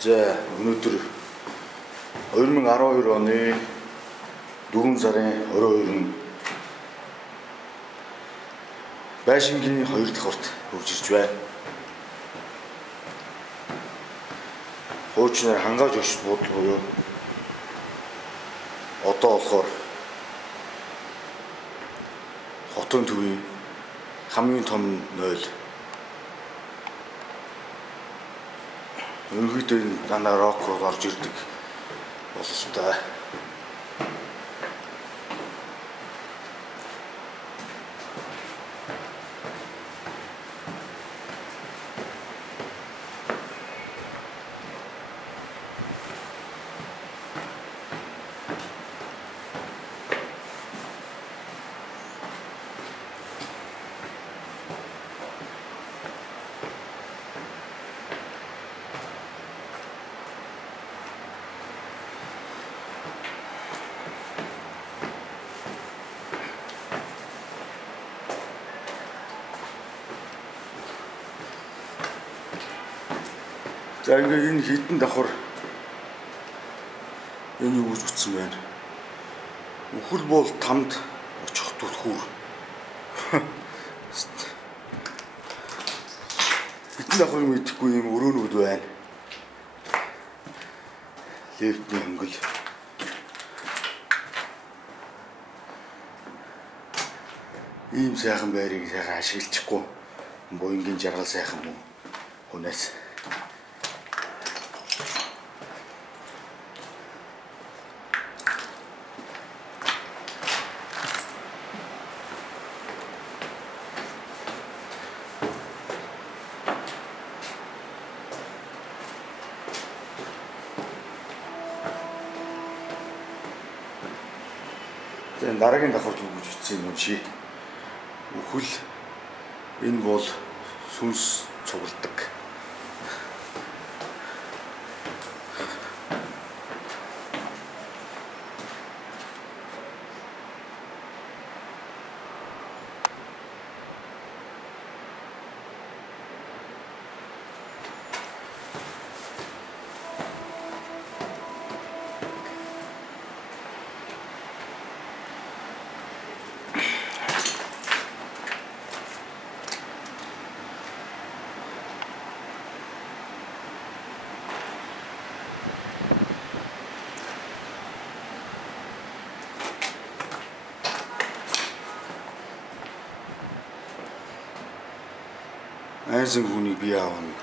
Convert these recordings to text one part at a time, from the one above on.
За өнөөдөр 2012 оны 4 сарын 22-нд Байшингийн 2 дахь урт хурж ирж байна. Хуучнаар хангааж өгч буудал буюу одоо болохоор хотын төвийн хамгийн том нойл. Ерөнхийдөө энэ дандаа рок руу орж ирдэг бололтой. За ингээд энэ хідэн давхар энэ юу гэж утсан байна. Үхэл бол тамд очих түлхүүр. Хідэн давхар мэдхгүй юм өрөөнүүд байна. Лефтний хөнгөл. Ийм сайхан байрыг сайхан ашиглахгүй. Боингийн жаргал сайхан мөн хүнээс. За дараагийн давхар гэж утсан юм чи. Үхэл энэ бол сүнс цугладаг. Айзен хүний бие авна.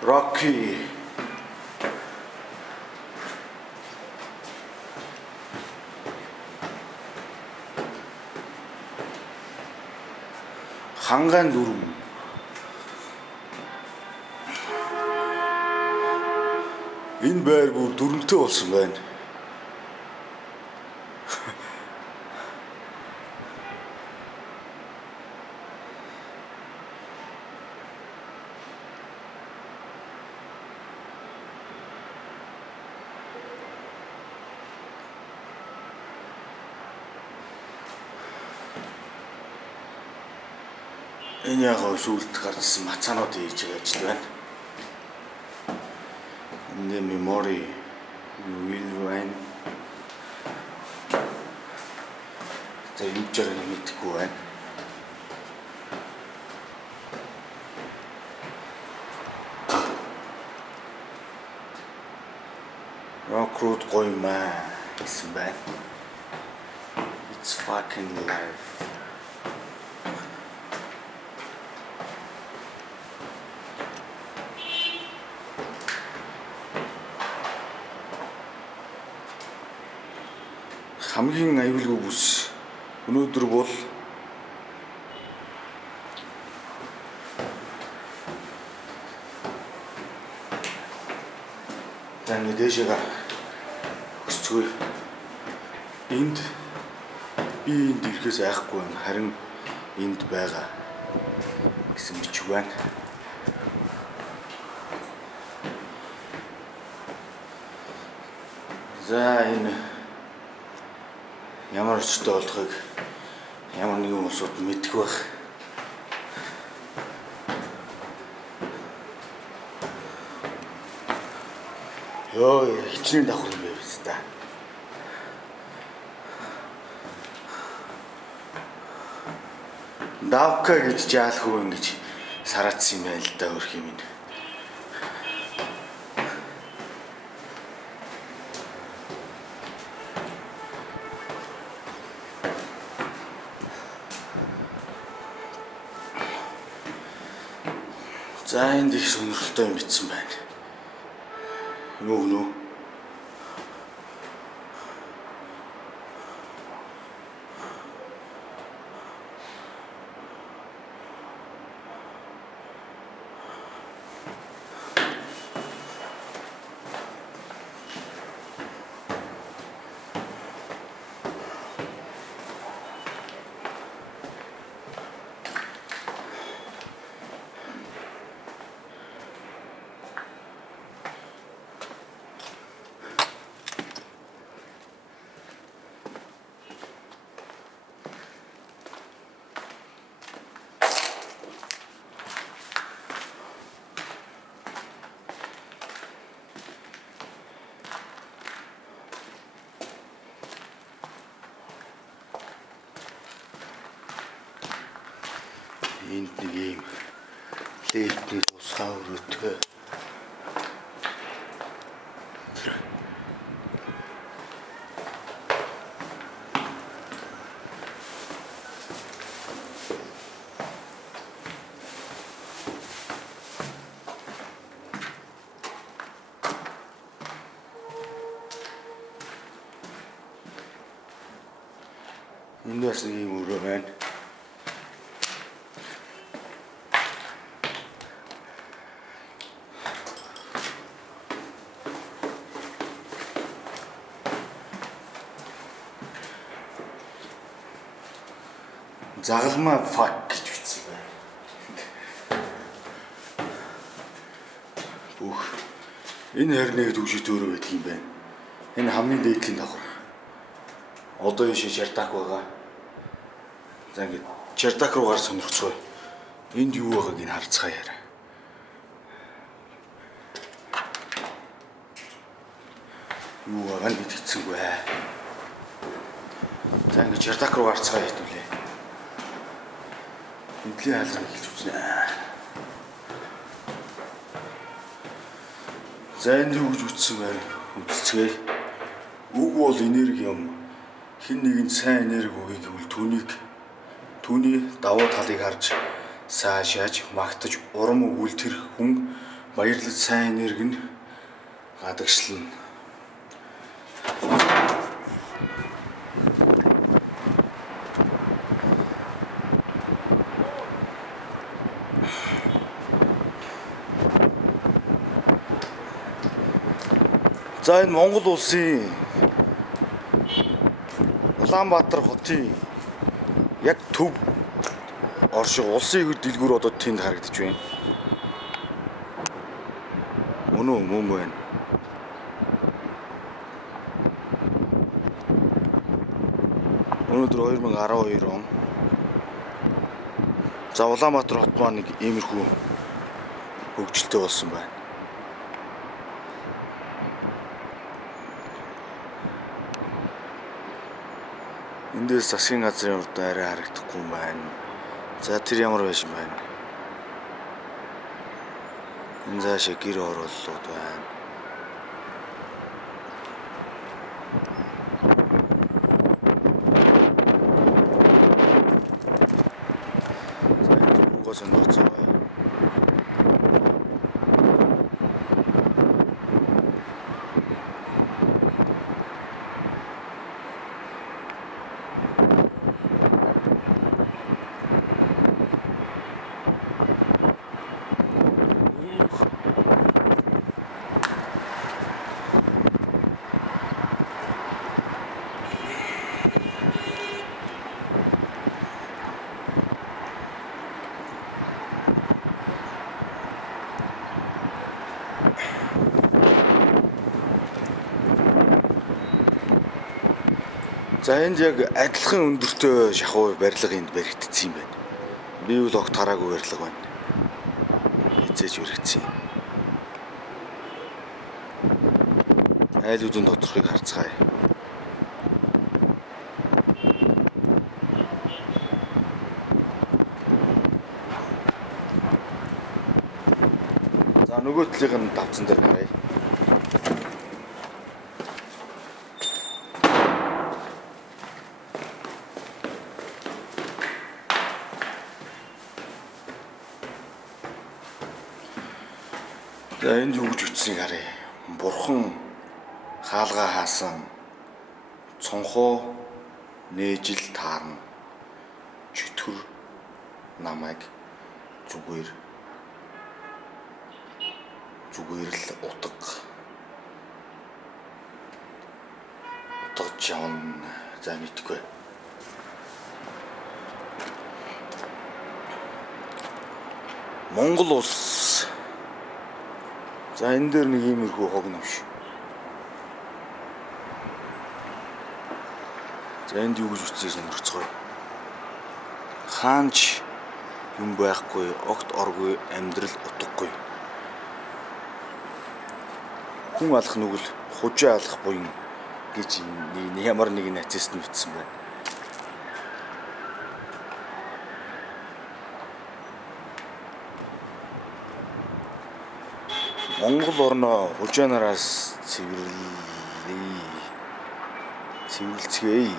Rocky. Хангаан дүрм. Энэ байр бүр дүрмтэй болсон байна. Энэ яг сүлд гарсан мацаанууд хийж байгаа ч байна. Энэ memory will win. За юу ч яг мэдхгүй байна. Rockroad гоё маа гэсэн байна. It's fucking life. Хамгийн аюулгүй бүс өнөөдөр бол тань дэшега өсцгүй энд би энд ирэхээс айхгүй байна, харин энд байгаа гэсэн бичиг байна. За энэ ямар очтой болохыг ямар нэгэн улсууд мэдэх байх. Ёо, хичнээн давхар юм байвс та. Давка гэж жаалгүй ингэж сараадсан юм байл да өрх юм. За энд их сонирхолтой юм бичсэн байна. Юу гэнэ үү? Энд нэг юм лейтний тусгай өрөөтэй. Энд бас нэг юм өрөө байна. Загалмаа фак гэж бичсэн байна. Бүх энэ харныг төвшөлт өөрөө байдаг юм байна. Энэ хамгийн дээдлийн давхар. Одоо энэ Жардак байгаа. За ингээд Жардак руугаар сонирхцгоо. Энд юу байгааг энэ харцгаа яараа. Юу байгаа нь мэдгэцсэнгүй. За ингээд Жардак руугаар харцгаа хитүүлээ. Эндлийн хаалгыг хэлж үзнэ. За энд юу гэж үтсэн байна? Үтцгээе. Үг бол энерги юм. Хэн нэгэнд сайн энерги өгье гэвэл түүний давуу талыг харж сайшааж магтаж урам үйлдэх хүн баярлаж сайн энерги нь гадагшлна. За энэ Монгол улсын Улаанбаатар хотын яг төв орших улсын дэлгүүр одоо тэнд харагдаж байна. Мөн байна. Өнөөдөр 2012 он. За Улаанбаатар хот маань нэг иймэрхүү хөгжилтэй болсон байна. Эндээс засгийн газрын урд арай харагдахгүй юм байна. За тэр ямар байж юм байна. Энэ заашаа гэр ороллууд байна. За энэ бүгд сонгоцсон байна. За энд яг адилхан өндөртэй шахуу барилга энд баригдсан юм байна. Би бол огт хараагүй барилга байна. Эзэж баригдсан. айлуудын тодорхойг харцгаая. За нөгөө талыг нь давцсан дээр гараа. За энд юу гэж ütснийг харъя. Бурхан хаалгаа хаасан цонхоо нээжил таарна. Чөтгөр намайг зүгээр л утгаж явна. За мэдгүй. Монгол улс. За энэ дээр нэг иймэрхүү хог навш. За энд юу гэж үтсээ сонирхцгоо. Хаанч юм байхгүй, огт оргүй, амьдрал утгагүй. Хүн алах нүгэл хужаа алах буян гэж ямар нэг нацист нь ütсэн байна. Монгол орноо хужаанараас цэвэрлцгээе.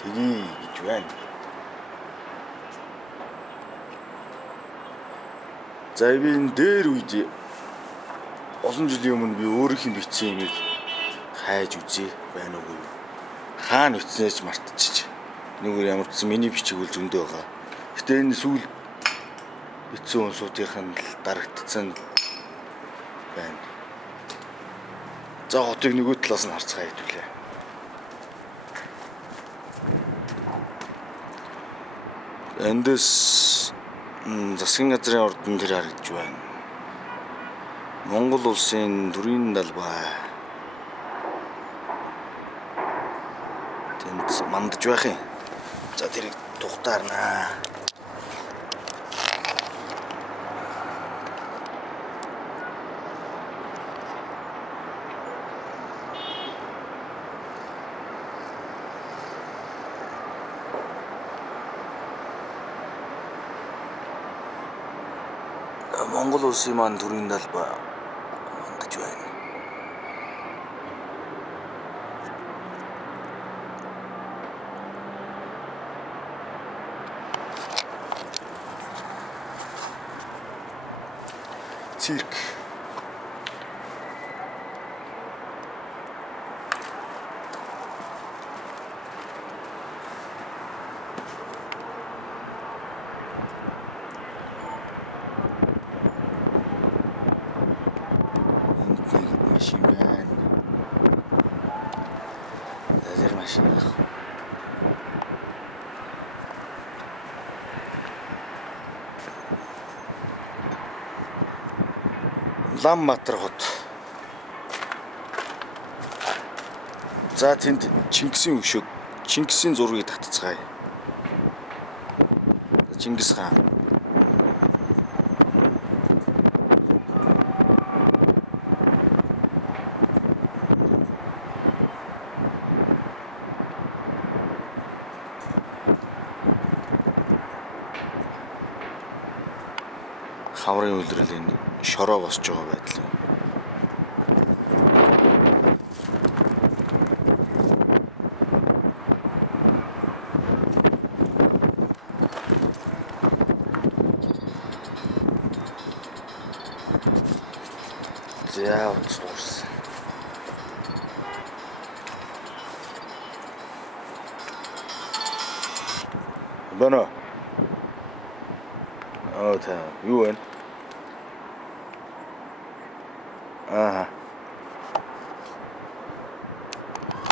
Тэгье гэж байна. За би энэ дээр үед олон жилийн өмнө би өөрийнх нь бичсэн юмыг хайж үзье байна уу. Хаана бичснээс мартчихж. Нүгээр ямар ч миний бичиг үл зөндөө байгаа. Гэтэ энэ сүүл бичсэн унсуудынх нь дарагдсан байна. За хотыг нөгөө талаас нь харцгаая хэвлээ. Эндээс засгийн газрын ордон тэр харагдж байна. Монгол улсын төрийн далбай. Тэнд мандаж байх юм. За тэрийг тухтаарнаа. Монгол улсын маань төрийн далбай мандаж байна. Цирк. Машин байна. Лазер машин. Улаанбаатар хот. За тэнд Чингисийн өшөөг, Чингисийн зургийг татцгаая. Чингис хаан. Хаврын үйлрэл энэ шороо босч байгаа байдал байна. За утас. Бана. Та юу вэ? Ага.